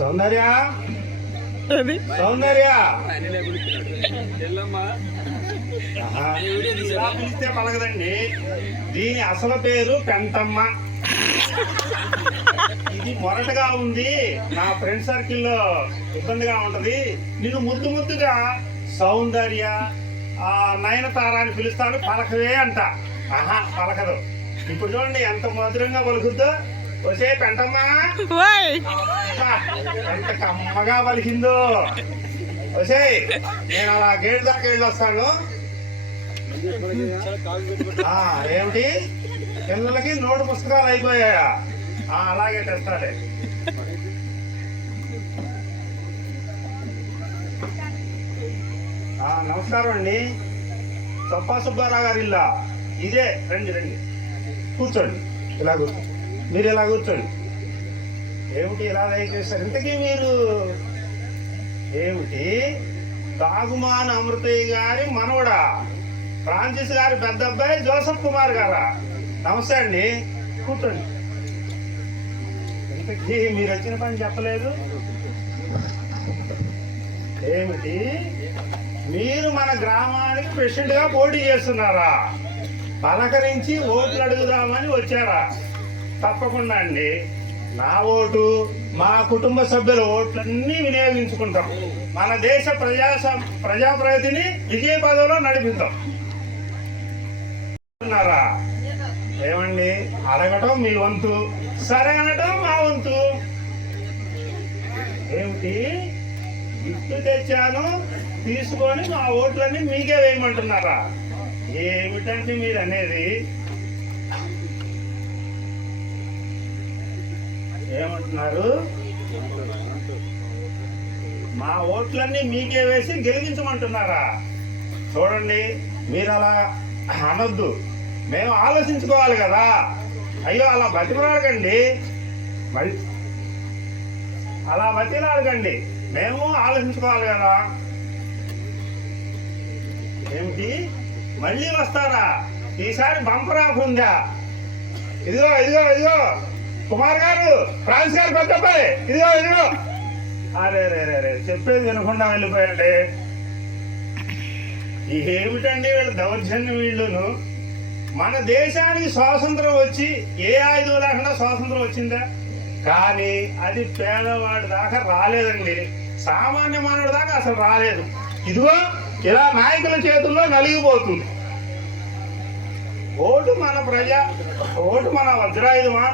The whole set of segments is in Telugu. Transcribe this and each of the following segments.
సౌందర్య సౌందర్య ఇలా పిలిస్తే పలకదండి. దీని అసలు పేరు పెంటమ్మ. ఇది మొరటగా ఉంది, నా ఫ్రెండ్ సర్కిల్లో ఇబ్బందిగా ఉంటది. నిన్ను ముద్దు ముద్దుగా సౌందర్య నయనతార అని పిలుస్తాను, పలకవే అంట. పలకదు. ఇప్పుడు చూడండి ఎంత మధురంగా పలుకుద్దో. వచ్చే పెంటమ్మా, ఎంత కమ్మగా పలికిందో. వచ్చే నేను అలా గేట్ దాకా వెళ్ళొస్తాను. ఏమిటి పిల్లలకి నోటు పుస్తకాలు అయిపోయాయా? అలాగే తెస్తాలే. నమస్కారం అండి. చొప్పా సుబ్బారావు గారి ఇల్లా ఇదే? రండి రండి, కూర్చోండి. ఇలా కూర్చోండి, మీరు ఇలా కూర్చోండి. ఏమిటి ఇలా దయచేస్తారు? ఇంతకీ మీరు ఏమిటి తాగుమాన్ అమృతయ్య గారి మనవడా? ఫ్రాన్సిస్ గారి పెద్ద అబ్బాయి జోసఫ్ కుమార్ గారా? నమస్తే అండి, కూర్చోండి. ఇంతకీ మీరు వచ్చిన పని చెప్పలేదు. ఏమిటి మీరు మన గ్రామానికి ప్రెసిడెంట్ గా పోటీ చేస్తున్నారా? పలకరించి ఓట్లు అడుగుదామని వచ్చారా? తప్పకుండా అండి. నా ఓటు, మా కుటుంబ సభ్యుల ఓట్లన్నీ వినియోగించుకుంటాం. మన దేశ ప్రజాప్రతిని విజయ పదవిలో నడిపిద్దాం. ఏమండి, అడగటం మీ వంతు, సరే అనటం మా వంతు. ఏమిటి గిఫ్ట్ తెచ్చాను తీసుకొని మా ఓట్లన్నీ మీకే వేయమంటున్నారా? ఏమిటండి మీరు అనేది? ఏమంటున్నారు? మా ఓట్లన్నీ మీకే వేసి గెలిపించమంటున్నారా? చూడండి, మీరు అలా అనొద్దు. మేము ఆలోచించుకోవాలి కదా. అయ్యో అలా బతిలాడకండి, అలా బతిలాడకండి. మేము ఆలోచించుకోవాలి కదా. ఏమిటి మళ్ళీ వస్తారా? ఈసారి బంపర్ ఆఫ్ ఉందా? ఇదిగో ఇదిగో ఇదిగో కుమార్ గారు, ఫ్రాన్స్ గారు పెద్ద అబ్బాయి, ఇదిగో ఇదిగో. అరే రే రే రే, చెప్పేది వినకుండా వెళ్ళిపోయాడే. ఏమిటండి వీళ్ళ దౌర్జన్యం? వీళ్ళును మన దేశానికి స్వాతంత్రం వచ్చి ఏ ఆయుధం లేకుండా స్వాతంత్రం వచ్చిందా? కానీ అది పేదవాడి దాకా రాలేదండి, సామాన్య మానవుడి దాకా అసలు రాలేదు. ఇదిగో ఇలా నాయకుల చేతుల్లో నలిగిపోతుంది. ఓటు మన వజ్రాయుధమా?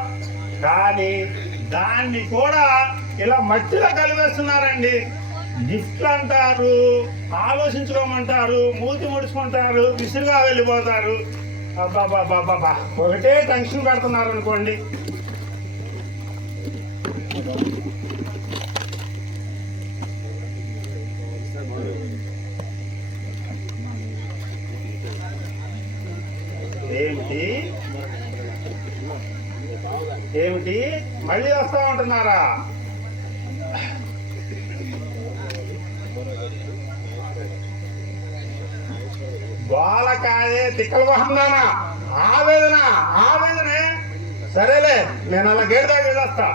కానీ దాన్ని కూడా ఇలా మట్టిలో కలిపేస్తున్నారండి. గిఫ్ట్లు అంటారు, ఆలోచించుకోమంటారు, మూతి ముడుచుకుంటారు, విసురుగా వెళ్ళిపోతారు. అబ్బాబాబాబా, ఒకటే టెన్షన్ పెడుతున్నారు అనుకోండి. ఏమిటి ఏమిటి మళ్ళీ వస్తా ఉంటున్నారా? గోల కాదే తిక్కల వాహనానా? ఆవేదనే. సరేలే, నేను అలా గేట్ దాకా వెళ్ళొస్తా.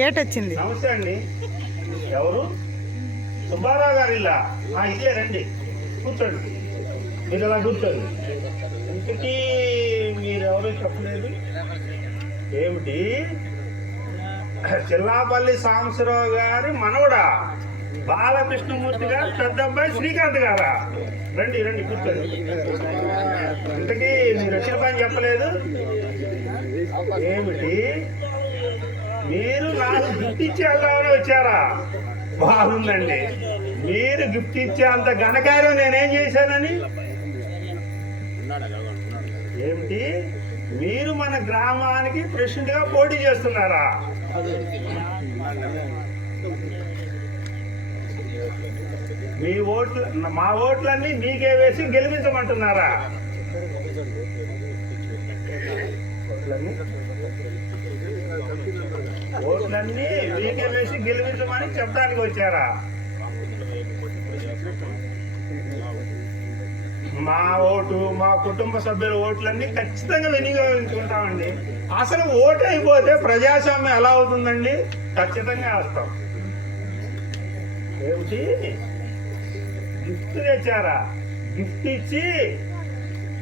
గేట్ వచ్చింది. నమస్తే అండి. ఎవరు? సుబ్బారావు గారి ఇల్లా? ఇదే, రండి కూర్చోండి. మీరు ఇలా కూర్చోండి. ఇంటికి మీరెవరో చెప్పలేదు. ఏమిటి చిల్లాపల్లి సాంబశివరావు గారి మనవడా? బాలకృష్ణమూర్తి గారు పెద్ద అబ్బాయి శ్రీకాంత్ గారా? రండి రండి, కూర్చోండి. ఇంతకీ మీరు వచ్చిన పని చెప్పలేదు. ఏమిటి మీరు నాకు గిఫ్ట్ ఇచ్చి వెళ్దామని వచ్చారా? బాగుందండి. మీరు గిఫ్ట్ ఇచ్చే అంత ఘనకార్యం నేనేం చేశానని? ఏమిటి మీరు మన గ్రామానికి ప్రెసిడెంట్ గా పోటీ చేస్తున్నారా? మీ ఓట్లు, మా ఓట్లన్నీ మీకే వేసి గెలిపించమంటున్నారా? ఓట్లన్నీ మీకే వేసి గెలిపించమని చెప్పడానికి వచ్చారా? మా ఓటు, మా కుటుంబ సభ్యుల ఓట్లన్నీ ఖచ్చితంగా వినియోగించుకుంటామండి. అసలు ఓటు అయిపోతే ప్రజాస్వామ్యం ఎలా అవుతుందండి? ఖచ్చితంగా వేస్తాం. ఏమిటి గిఫ్ట్ తెచ్చారా? గిఫ్ట్ ఇచ్చి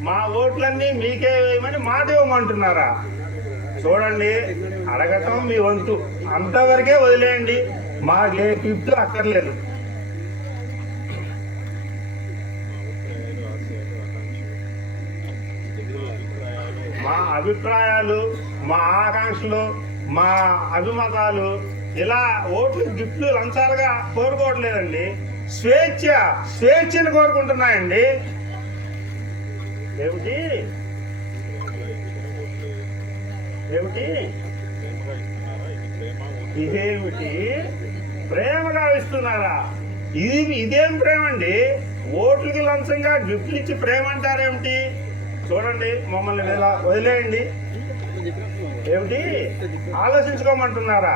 మా ఓట్లన్నీ మీకే వేయమని మాట ఇవ్వమంటున్నారా? చూడండి, అడగటం మీ వంతు, అంతవరకే వదిలేయండి. మాకే గిఫ్ట్ అక్కర్లేదు. మా అభిప్రాయాలు, మా ఆకాంక్షలు, మా అభిమతాలు ఇలా ఓట్లు, గిఫ్ట్లు, లంచాలుగా కోరుకోవట్లేదండి. స్వేచ్ఛను కోరుకుంటున్నాయండి. ఏమిటి ఏమిటి ఇదేమిటి? ప్రేమగా ఇస్తున్నారా? ఇదేం ప్రేమ అండి? ఓట్లకి లంచంగా గిఫ్ట్లు ఇచ్చి ప్రేమ అంటారేమిటి? చూడండి, మమ్మల్ని ఇలా వదిలేయండి. ఏమిటి ఆలోచించుకోమంటున్నారా?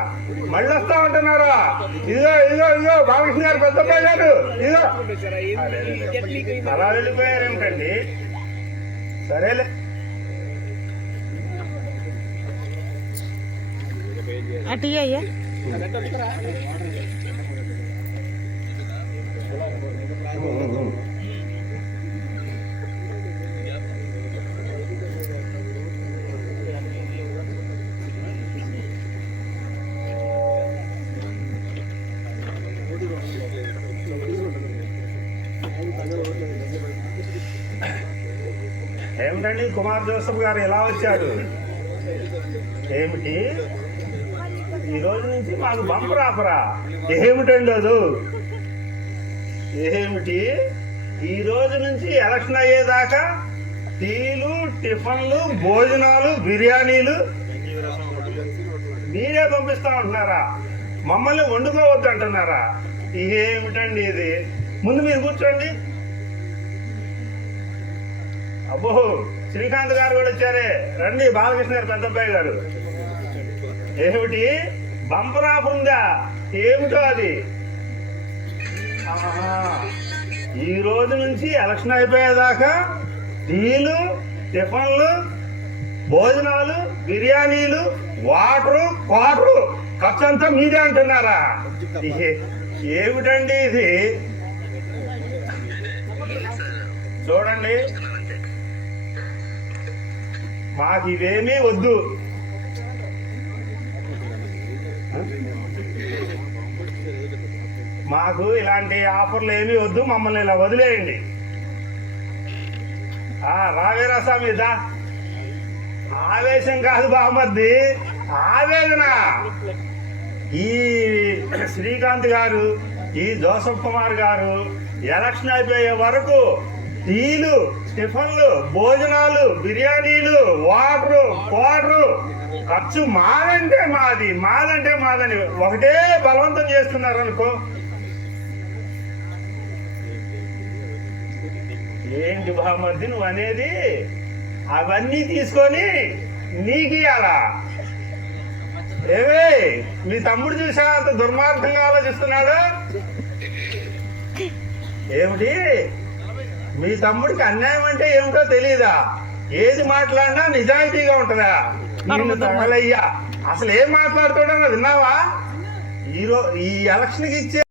మళ్ళీ వస్తా ఉంటున్నారా? ఇదిగో ఇదిగో ఇదిగో బాలకృష్ణ గారు, పెద్దబ్బాయి గారు, ఇదిగో అలా వెళ్ళిపోయారేమిటండి? సరేలే. అయ్యా ఏమిటండి కుమార్ జోసఫ్ గారు ఎలా వచ్చాడు? ఏమిటి ఈ రోజు నుంచి మాకు బంపర్ ఆఫరా? ఏమిటండి అది? ఏమిటి ఈ రోజు నుంచి ఎలక్షన్ అయ్యేదాకా టీలు, టిఫన్లు, భోజనాలు, బిర్యానీలు మీరే పంపిస్తా ఉంటున్నారా? మమ్మల్ని వండుకోవద్దు అంటున్నారా? ఏమిటండి ఇది? ముందు మీరు కూర్చోండి. అబ్బో, శ్రీకాంత్ గారు కూడా వచ్చారే. రండి, బాలకృష్ణ గారు, పెద్దబ్బాయి గారు. ఏమిటి బంపర్ ఆఫర్ ఉందా? ఏమిటో అది? ఈ రోజు నుంచి ఎలక్షన్ అయిపోయేదాకా టీలు, టిఫన్లు, భోజనాలు, బిర్యానీలు, వాటరు, క్వార్టరు ఖర్చు అంతా మీదే అంటున్నారా? ఏమిటండి ఇది? చూడండి, మాకు ఇవేమీ వద్దు. మాకు ఇలాంటి ఆఫర్లు ఏమీ వద్దు. మమ్మల్ని ఇలా వదిలేయండి. రావేరా స్వామి, దా. ఆవేశం కాదు బామర్ది, ఆవేదన. ఈ శ్రీకాంత్ గారు, ఈ జోసఫ్ కుమార్ గారు ఎలక్షన్ అయిపోయే వరకు టీలు, టిఫన్లు, భోజనాలు, బిర్యానీలు, వాటరు, క్వార్టరు ఖర్చు మాదంటే మాది, మాదంటే మాదని ఒకటే బలవంతం చేస్తున్నారు అనుకో. ఏంటి బామర్ది నువ్వు అనేది? అవన్నీ తీసుకొని నీకు ఇయ్యాలా? ఏవే, మీ తమ్ముడు చూసా అంత దుర్మార్గంగా ఆలోచిస్తున్నాడు? ఏమిటి మీ తమ్ముడికి అన్యాయం అంటే ఏమిటో తెలియదా? ఏది మాట్లాడినా నిజాయితీగా ఉంటుందా? నిన్ను తగలయ్యా, అసలు ఏం మాట్లాడుతాడో విన్నావా? ఈ ఎలక్షన్కి ఇచ్చే